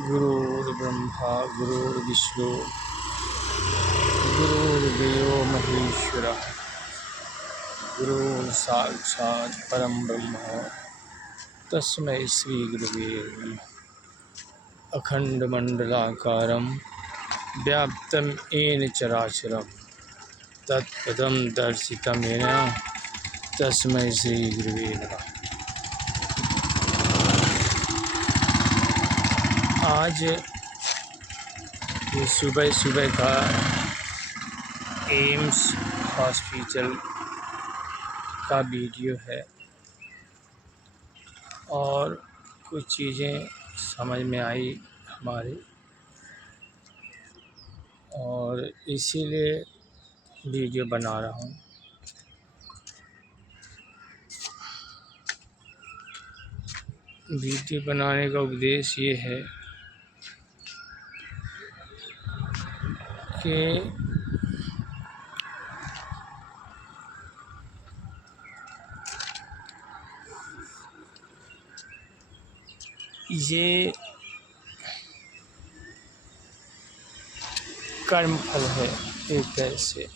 गुरुर्ब्रह्मा गुरुर्विष्णु गुरुर्देवो महेश्वरः गुरुः साक्षात् परं ब्रह्म तस्मै श्री गुरुवे नमः। अखंडमंडलाकारं व्याप्तं येन चराचरं तत्पदं दर्शितं येन तस्मै श्री गुरुवे नमः। आज ये सुबह सुबह का एम्स हॉस्पिटल का वीडियो है और कुछ चीज़ें समझ में आई हमारे, और इसीलिए वीडियो बना रहा हूँ। वीडियो बनाने का उद्देश्य ये है कि ये कर्म फल है एक तरह से।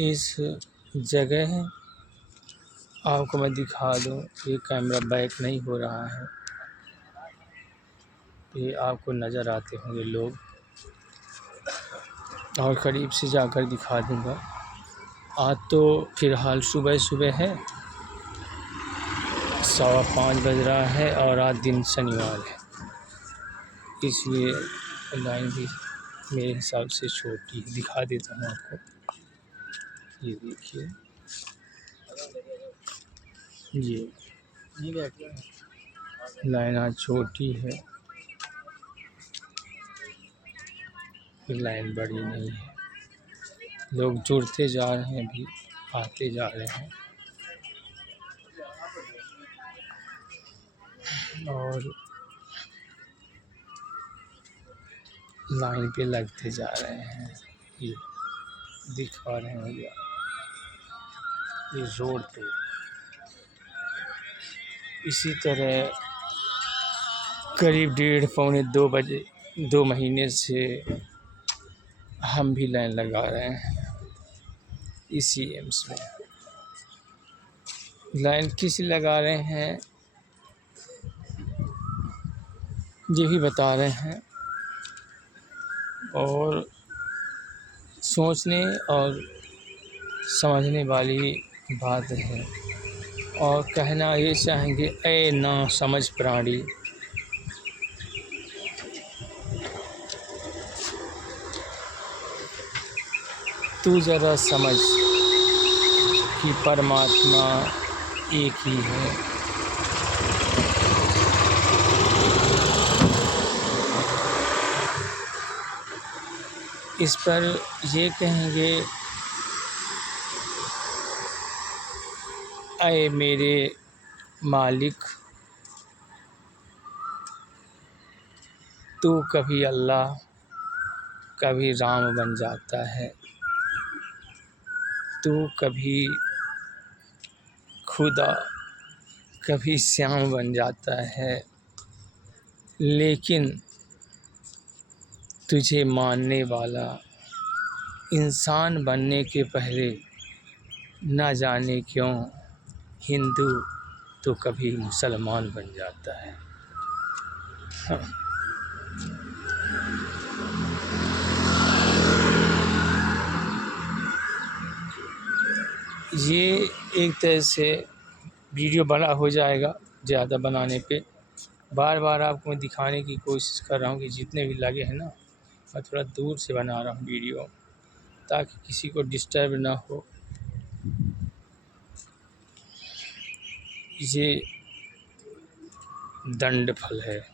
इस जगह आपको मैं दिखा दूं, ये कैमरा बैक नहीं हो रहा है, ये आपको नज़र आते होंगे लोग, और करीब से जाकर दिखा दूंगा। आज तो फ़िलहाल सुबह सुबह है, 5:15 बज रहा है और आज दिन शनिवार है, इसलिए लाइन भी मेरे हिसाब से छोटी है। दिखा देता हूँ आपको, ये देखिए, ये लाइन आज छोटी है, लाइन बड़ी नहीं है। लोग जुड़ते जा रहे हैं, अभी आते जा रहे हैं और लाइन पे लगते जा रहे हैं। ये दिखा रहे हैं भैया, ये रोड पे। इसी तरह करीब 1:30-2 बजे 2 महीने से हम भी लाइन लगा रहे हैं इसी एम्स में। लाइन किस लगा रहे हैं यही बता रहे हैं, और सोचने और समझने वाली बात है। और कहना ये चाहेंगे, ऐ ना समझ प्राणी, तू जरा समझ कि परमात्मा एक ही है। इस पर ये कहेंगे, ऐ मेरे मालिक, तू कभी अल्लाह कभी राम बन जाता है, तू कभी खुदा कभी श्याम बन जाता है, लेकिन तुझे मानने वाला इंसान बनने के पहले न जाने क्यों हिंदू तो कभी मुसलमान बन जाता है। हाँ। ये एक तरह से वीडियो बड़ा हो जाएगा, ज़्यादा बनाने पे। बार बार आपको मैं दिखाने की कोशिश कर रहा हूँ कि जितने भी लगे हैं ना, मैं थोड़ा दूर से बना रहा हूँ वीडियो, ताकि किसी को डिस्टर्ब ना हो। ये दंड फल है,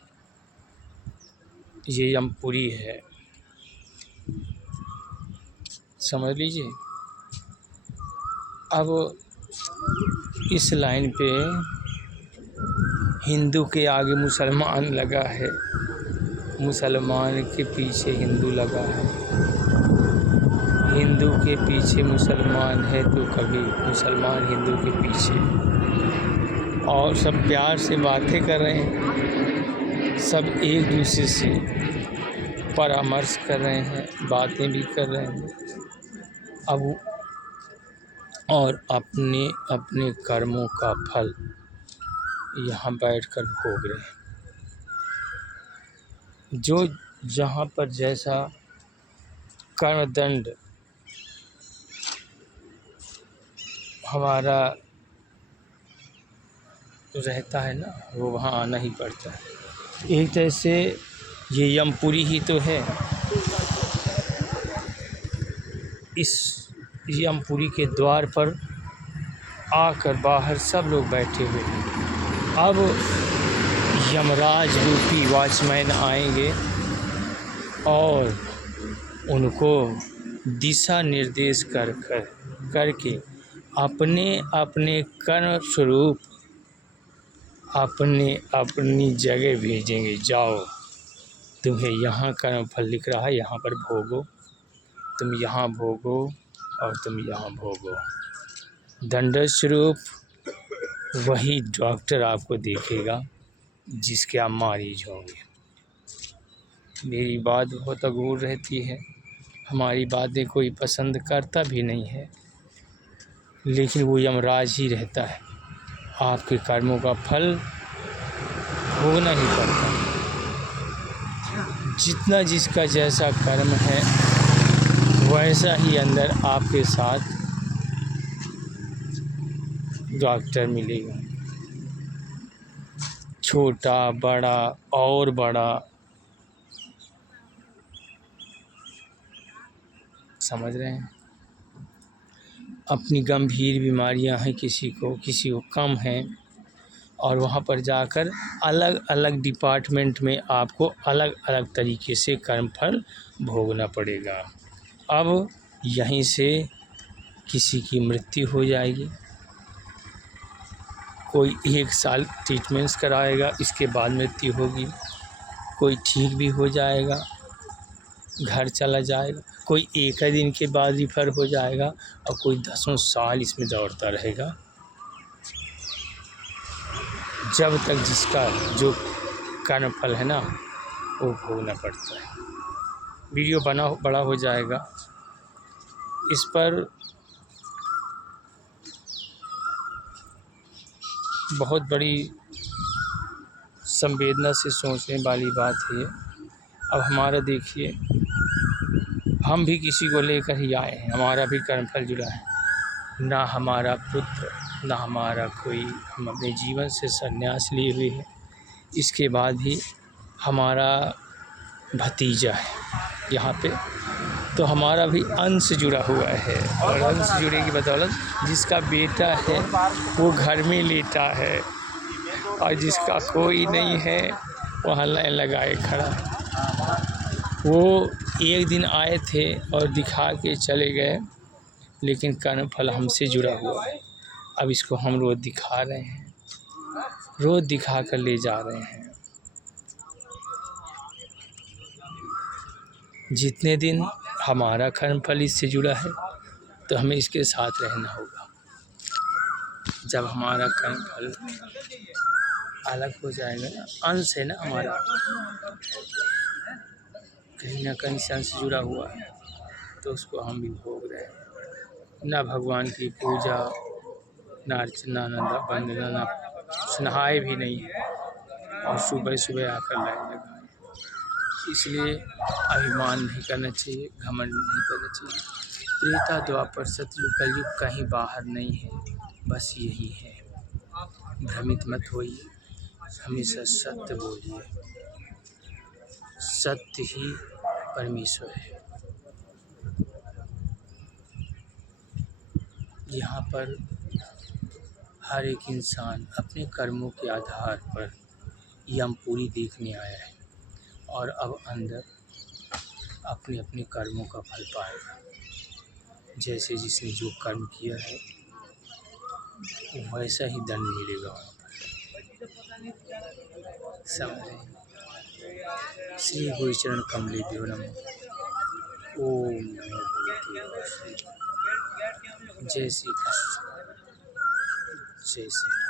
ये यमपुरी है, समझ लीजिए। अब इस लाइन पे हिंदू के आगे मुसलमान लगा है, मुसलमान के पीछे हिंदू लगा है, हिंदू के पीछे मुसलमान है तो कभी मुसलमान हिंदू के पीछे। और सब प्यार से बातें कर रहे हैं, सब एक दूसरे से परामर्श कर रहे हैं, बातें भी कर रहे हैं। अब और अपने अपने कर्मों का फल यहाँ बैठकर भोग रहे हैं। जो जहाँ पर जैसा कर्मदंड हमारा रहता है ना, वो वहाँ आना ही पड़ता है। एक तरह से ये यमपुरी ही तो है। इस यमपुरी के द्वार पर आकर बाहर सब लोग बैठे हुए हैं। अब यमराज रूपी वॉचमैन आएंगे और उनको दिशा निर्देश करके अपने अपने कर्म स्वरूप अपने अपनी जगह भेजेंगे। जाओ, तुम्हें यहाँ कर्म फल लिख रहा है, यहाँ पर भोगो, तुम यहाँ भोगो और तुम यहाँ भोगो। दंड स्वरूप वही डॉक्टर आपको देखेगा जिसके आप मरीज होंगे। मेरी बात बहुत अगूर रहती है, हमारी बातें कोई पसंद करता भी नहीं है, लेकिन वो यमराज ही रहता है। आपके कर्मों का फल भोगना ही पड़ता है। जितना जिसका जैसा कर्म है वैसा ही अंदर आपके साथ डॉक्टर मिलेगा। छोटा बड़ा और बड़ा, समझ रहे हैं। अपनी गंभीर बीमारियां हैं किसी को कम है, और वहाँ पर जाकर अलग अलग डिपार्टमेंट में आपको अलग अलग तरीके से कर्मफल भोगना पड़ेगा। अब यहीं से किसी की मृत्यु हो जाएगी, कोई 1 साल ट्रीटमेंट्स कराएगा, इसके बाद मृत्यु होगी। कोई ठीक भी हो जाएगा, घर चला जाएगा। कोई 1 दिन के बाद रिफ़र हो जाएगा और कोई 10 साल इसमें दौड़ता रहेगा, जब तक जिसका जो कर्म फल है ना वो भोगना पड़ता है। वीडियो बड़ा हो जाएगा, इस पर बहुत बड़ी संवेदना से सोचने वाली बात है। अब हमारा देखिए, हम भी किसी को लेकर ही आए हैं, हमारा भी कर्मफल जुड़ा है। ना हमारा पुत्र, ना हमारा कोई, हम अपने जीवन से संन्यास लिए हुए हैं। इसके बाद ही हमारा भतीजा है यहाँ पे, तो हमारा भी अंश जुड़ा हुआ है। और अंश जुड़े की बदौलत जिसका बेटा है वो घर में लेटा है, और जिसका कोई नहीं है वहाँ लाइन लगाए खड़ा है। वो एक दिन आए थे और दिखा के चले गए, लेकिन कर्म फल हमसे जुड़ा हुआ है। अब इसको हम रोज़ दिखा रहे हैं, रोज़ दिखा कर ले जा रहे हैं। जितने दिन हमारा कर्म फल इससे जुड़ा है तो हमें इसके साथ रहना होगा। जब हमारा कर्म फल अलग हो जाएगा ना, अंश है ना हमारा, कहीं ना कहीं से अंश जुड़ा हुआ है, तो उसको हम भी भोग रहे हैं। ना भगवान की पूजा, ना अर्चना, ना वंदना, ना नहाए भी नहीं है, और सुबह सुबह आकर लाइन लगाए। इसलिए अभिमान नहीं करना चाहिए, घमंड नहीं करना चाहिए। त्रेता द्वापर सतयुग कलयुग कहीं बाहर नहीं है, बस यही है। भ्रमित मत होइए, हमेशा सत्य बोलिए, सत्य ही परमेश्वर है। यहाँ पर हर एक इंसान अपने कर्मों के आधार पर यमपुरी देखने आया है, और अब अंदर अपने अपने कर्मों का फल पाएगा। जैसे जिसने जो कर्म किया है वैसा ही दंड मिलेगा वहाँ पर, समझ रहे हैं। श्री गुरुचरण कमलेभ्यो नमः। ओम नमो भगवते वासुदेवाय। जय श्री कृष्ण, जय श्री।